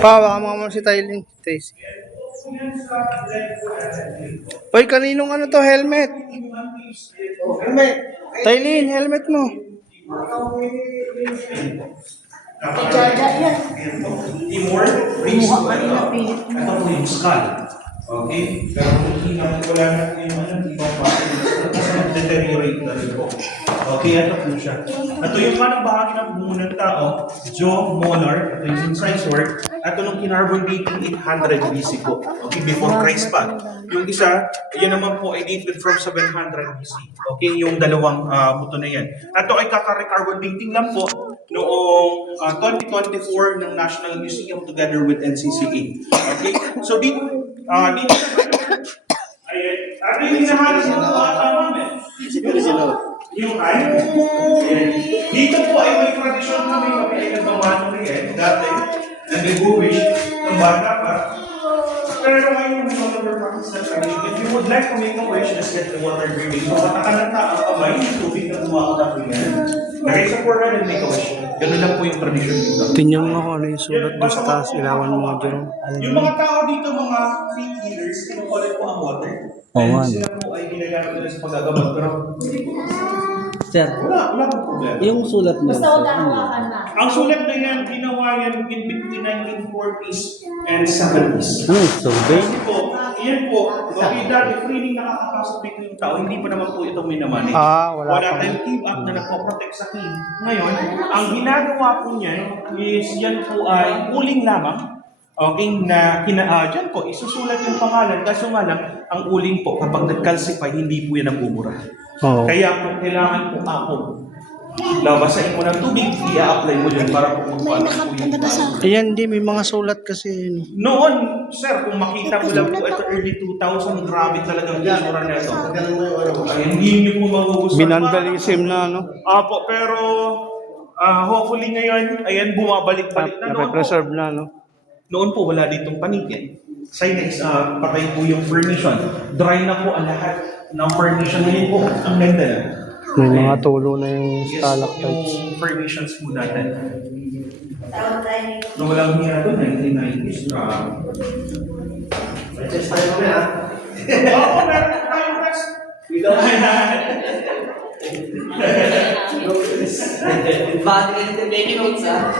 Pawa ka mo si Tylin. Tracy. Hoy, kaninong ano to? Helmet. Tylin, helmet mo. Timor, rings ko ito. Ito po yung skull. Okay? Pero kung hindi naman wala na yung ano, hindi pa pa. Kasi mag-deteriorate na rin po. Okay, ito po siya. Ito yung parang bahagi ng bungo ng tao, jaw, molar, ito yung incisor, at ito nung kinarbon dating 800 BC po. Okay, before Christ pa. Yung isa, yan naman po ay dated from 700 BC. Okay, yung dalawang buto na yan. At ito ay kaka-carbon dating lang po noong 2024 ng National Museum together with NCCA. Okay, so dito naman, ayan, at yung hinahalas ng mga namin. Yung ay, dito po ay may tradisyon kami ay nagmamano rin dati, na nag-wish ng bata pa. Pero ngayon, no longer practice that tradition. If you would like to make a wish, just get the water drinking. So, matakalan ka ang kamay, yung tubig na tumakot na yan. Lagay sa forehead and make a wish. Ganun lang po yung tradition dito. Tingnan mo ako ano yung sulat doon sa taas. Ilawan mo nga dyan. Yung mga tao dito, mga faith healers, kinukulit po ang water. Oo nga. Sila po ay ginagamit nila sa paggagamot. Pero, Sir, wala po problema. yung sulat mo. Basta wala hawakan na. Ang sulat na yan, ginawa yan in between 1940s and 70s. Ano, survey? Kasi po, yan po, okay, dati freely nakakapasok dito yung tao, hindi pa naman po ito minamanage. Wala pa. tayong keep up na nagpo-protect sa king. Ngayon, ang ginagawa po niyan is yan po ay uling lamang. Okay, na dyan po, isusulat yung pangalan. Kaso nga lang, ang uling po, kapag nag-calcify, hindi po yan nabubura. Oo. Kaya po, kailangan po ako. Labasain mo ng tubig, i-apply mo dyan para po magpaano po yung tao. Ayan, di. May mga sulat kasi. Noon, sir, kung makita mo lang po ito early 2000, grabe talagang isura na ito. Ay, hindi niyo po magugustuhan. Binandalism na, no? Apo, pero hopefully ngayon, ayan, bumabalik-balik na. Nape-preserve na, no? Noon po, wala ditong panigin. Sign is patay po yung permission. Dry na po ang lahat ng permission. Ngayon po, ang ganda na. May mga tulo na yung Yes, stalactites. yung permissions po natin. Nung walang hiya doon, 1990s. Test tayo kami ha. Oo, meron po tayong test. Bakit taking notes, ha?